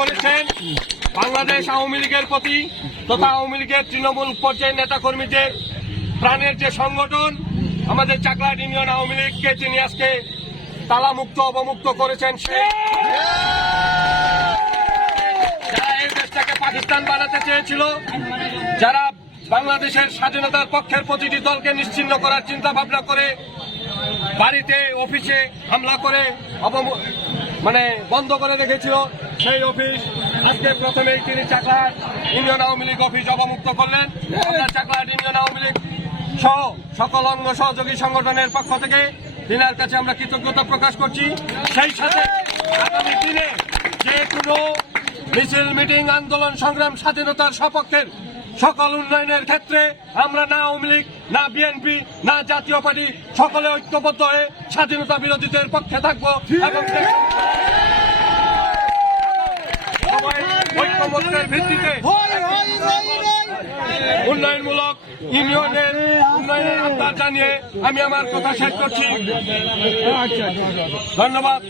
করেছেন বাংলাদেশ আওয়ামী লীগের প্রতি তথা আওয়ামী লীগের তৃণমূল পর্যায়ের নেতাকর্মীদের প্রাণের যে সংগঠন আমাদের চাকলাহাট ইউনিয়ন আওয়ামী লীগকে তিনি আজকে তালামুক্ত অবমুক্ত করেছেন। যারা এই দেশটাকে পাকিস্তান বানাতে চেয়েছিল, যারা বাংলাদেশের স্বাধীনতার পক্ষের প্রতিটি দলকে নিশ্চিহ্ন করার চিন্তা ভাবনা করে বাড়িতে অফিসে হামলা করে বন্ধ করে রেখেছিল, সেই অফিস আজকে প্রথমেই তিনি চাকলাহাট ইউনিয়ন আওয়ামী লীগ অফিস অবমুক্ত করলেন। আমরা চাকলাহাট ইউনিয়ন আওয়ামী লীগ সহ সকল অঙ্গ সহযোগী সংগঠনের পক্ষ থেকে তিনার কাছে আমরা কৃতজ্ঞতা প্রকাশ করছি। সেই সাথে আগামী দিনে যে কোনো মিছিল, মিটিং, আন্দোলন, সংগ্রাম স্বাধীনতার সপক্ষের সকল উন্নয়নের ক্ষেত্রে আমরা না আওয়ামী লীগ, না বিএনপি, না জাতীয় পার্টি সকলে ঐক্যবদ্ধ হয়ে স্বাধীনতা বিরোধীদের পক্ষে থাকবো এবং ঐক্যমত্যের ভিত্তিতে উন্নয়নমূলক ইউনিয়নের উন্নয়নের আহ্বান জানিয়ে আমি আমার কথা শেষ করছি। ধন্যবাদ।